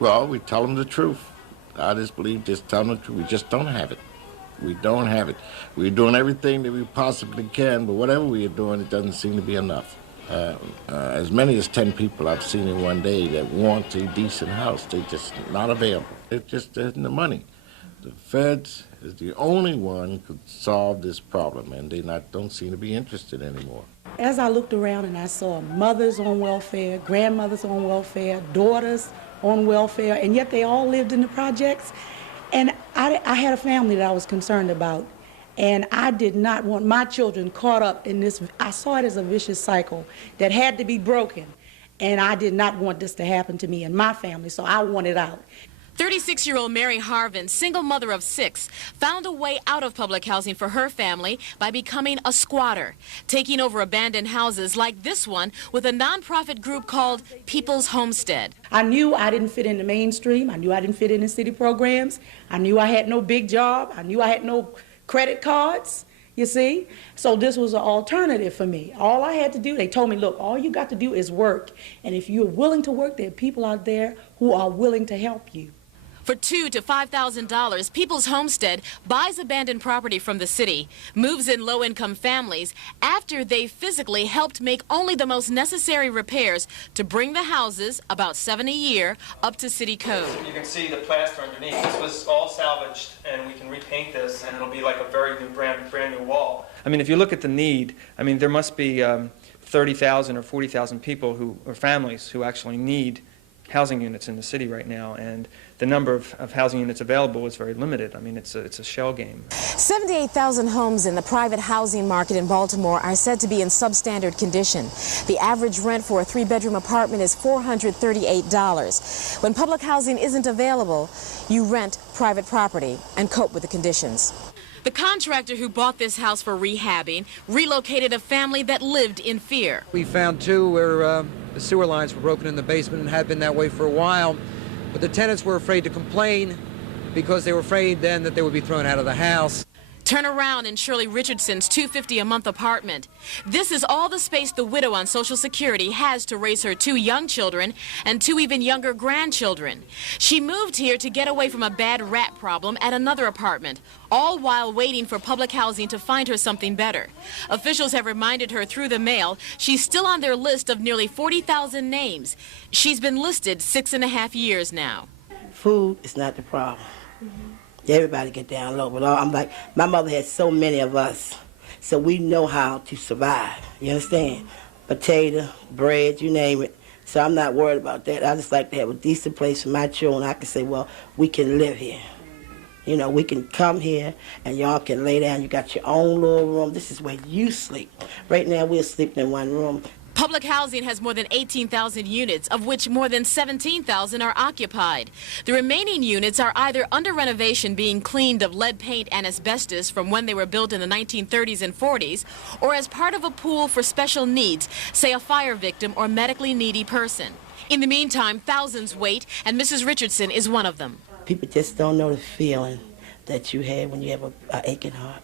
Well, we tell them the truth. I just believe just tell them the truth. We just don't have it. We don't have it. We're doing everything that we possibly can, but whatever we are doing, it doesn't seem to be enough. As many as 10 people I've seen in one day that want a decent house, they're just not available. It just isn't the money. The feds is the only one who could solve this problem, and they don't seem to be interested anymore. As I looked around and I saw mothers on welfare, grandmothers on welfare, daughters on welfare, and yet they all lived in the projects. And I had a family that I was concerned about, and I did not want my children caught up in this. I saw it as a vicious cycle that had to be broken, and I did not want this to happen to me and my family, so I wanted out. 36-year-old Mary Harvin, single mother of 6, found a way out of public housing for her family by becoming a squatter, taking over abandoned houses like this one with a nonprofit group called People's Homestead. I knew I didn't fit in the mainstream. I knew I didn't fit in the city programs. I knew I had no big job. I knew I had no credit cards, you see. So this was an alternative for me. All I had to do, they told me, look, all you got to do is work. And if you're willing to work, there are people out there who are willing to help you. For $2,000 to $5,000, People's Homestead buys abandoned property from the city, moves in low-income families after they physically helped make only the most necessary repairs to bring the houses, about 7 a year, up to city code. You can see the plaster underneath. This was all salvaged, and we can repaint this, and it'll be like a very new, brand new wall. I mean, if you look at the need, I mean, there must be 30,000 or 40,000 people or families who actually need housing units in the city right now, and the number of housing units available is very limited. I mean, it's a shell game. 78,000 homes in the private housing market in Baltimore are said to be in substandard condition. The average rent for a 3-bedroom apartment is $438. When public housing isn't available, you rent private property and cope with the conditions. The contractor who bought this house for rehabbing relocated a family that lived in fear. We found 2 where the sewer lines were broken in the basement and had been that way for a while, but the tenants were afraid to complain because they were afraid then that they would be thrown out of the house. Turn around in Shirley Richardson's $250 a month apartment. This is all the space the widow on Social Security has to raise her 2 young children and 2 even younger grandchildren. She moved here to get away from a bad rat problem at another apartment, all while waiting for public housing to find her something better. Officials have reminded her through the mail she's still on their list of nearly 40,000 names. She's been listed 6.5 years now. Food is not the problem. Everybody get down low, but I'm like, my mother had so many of us, so we know how to survive, you understand? Potato, bread, you name it. So I'm not worried about that. I just like to have a decent place for my children. I can say, well, we can live here. You know, we can come here and y'all can lay down. You got your own little room. This is where you sleep. Right now we're sleeping in one room. Public housing has more than 18,000 units, of which more than 17,000 are occupied. The remaining units are either under renovation, being cleaned of lead paint and asbestos from when they were built in the 1930s and 40s, or as part of a pool for special needs, say a fire victim or medically needy person. In the meantime, thousands wait, and Mrs. Richardson is one of them. People just don't know the feeling that you have when you have an aching heart.